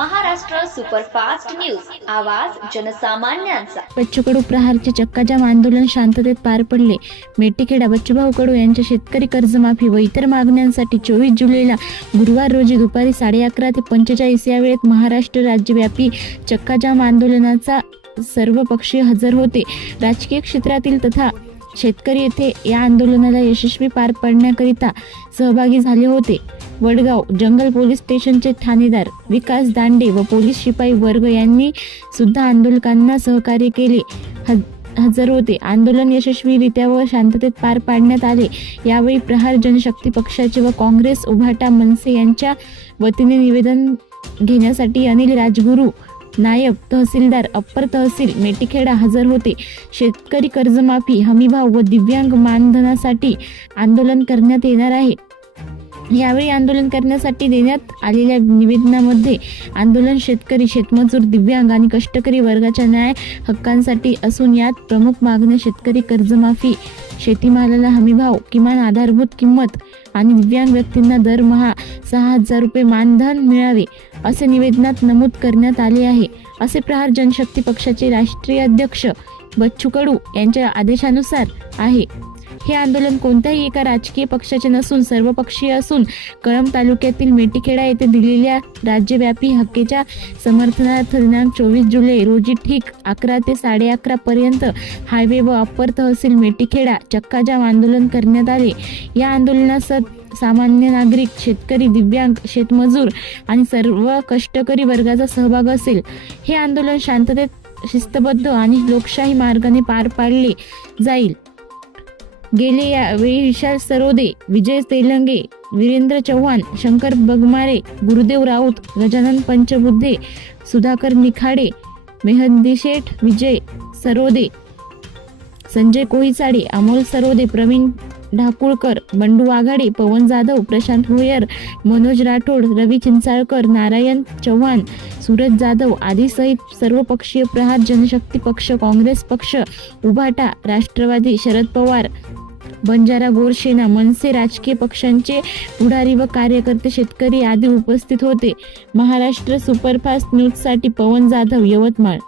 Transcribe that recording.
Superfast news. आवाज जनसामान्यांचा. बच्चू कडू प्रहारचे चक्काजाम आंदोलन शांततेत पार पडले. मेटीखेडा बच्चूभाऊ कडू यांच्या शेतकरी कर्जमाफी व इतर मागण्यांसाठी चोवीस जुलैला गुरुवार रोजी दुपारी साडे अकरा ते पंचेचाळीस या वेळेत महाराष्ट्र राज्यव्यापी चक्काजाम आंदोलनाचा सर्व पक्षीय हजर होते. राजकीय क्षेत्रातील तथा शेतकरी येथे या आंदोलनाला यशस्वी पार पाडण्याकरिता सहभागी झाले होते. वडगाव जंगल पोलीस स्टेशनचे ठाणेदार विकास दांडे व पोलीस शिपाई वर्ग यांनी सुद्धा आंदोलकांना सहकार्य केले. हज- हजर होते. आंदोलन यशस्वीरित्या व शांततेत पार पाडण्यात आले. यावेळी प्रहार जनशक्ती पक्षाचे व काँग्रेस उभाटा मनसे यांच्या वतीने निवेदन घेण्यासाठी अनिल राजगुरू नायब तहसीलदार अप्पर तहसील मेटीखेडा हजर होते. शेतकरी कर्जमाफी हमीभाव व दिव्यांग मानधनासाठी आंदोलन करण्यात येणार आहे. यावेळी आंदोलन करण्यासाठी देण्यात आलेल्या निवेदनामध्ये आंदोलन शेतकरी शेतमजूर दिव्यांग आणि कष्टकरी वर्गाच्या न्याय हक्कांसाठी असून यात प्रमुख मागण्या शेतकरी कर्जमाफी शेतीमालाला हमीभाव किमान आधारभूत किंमत आणि दिव्यांग व्यक्तींना दरमहा सहा हजार रुपये मानधन मिळावे. असे निवेदनात नमूद करण्यात आले आहे. असे प्रहार जनशक्ती पक्षाचे राष्ट्रीय अध्यक्ष बच्चू कडू यांच्या आदेशानुसार आहे. हे आंदोलन कोणत्याही एका राजकीय पक्षाचे नसून सर्वपक्षीय असून कळंब तालुक्यातील मेटीखेडा येथे दिलेल्या राज्यव्यापी हक्केच्या समर्थनार्थ दिनांक चोवीस जुलै रोजी ठीक अकरा ते साडे अकरा पर्यंत हायवे व अप्पर तहसील मेटीखेडा चक्काजाम आंदोलन करण्यात आले. या आंदोलनासत सामान्य नागरिक शेतकरी दिव्यांग शेतमजूर आणि सर्व कष्टकरी वर्गाचा सहभाग असेल. हे आंदोलन शांततेत शिस्तबद्ध आणि लोकशाही मार्गाने पार पाडले जाईल. गेले यावेळी विशाल सरोदे विजय तेलंगे वीरेंद्र चव्हाण शंकर बगमारे गुरुदेव राऊत गजानन पंचबुद्धे सुधाकर निखाडे मेहंदी शेठ विजय सरोदे संजय कोहिचाडे अमोल सरोदे प्रवीण ढाकुळकर बंडू वाघाडे पवन जाधव प्रशांत भोयर मनोज राठोड रवी चिंचाळकर नारायण चव्हाण सूरज जाधव आदीसहित सर्वपक्षीय प्रहार जनशक्ती पक्ष काँग्रेस पक्ष उभाटा राष्ट्रवादी शरद पवार बंजारा गोरसेना मनसे राजकीय पक्षांचे पुढारी व कार्यकर्ते शेतकरी आदी उपस्थित होते. महाराष्ट्र सुपरफास्ट न्यूजसाठी पवन जाधव यवतमाळ.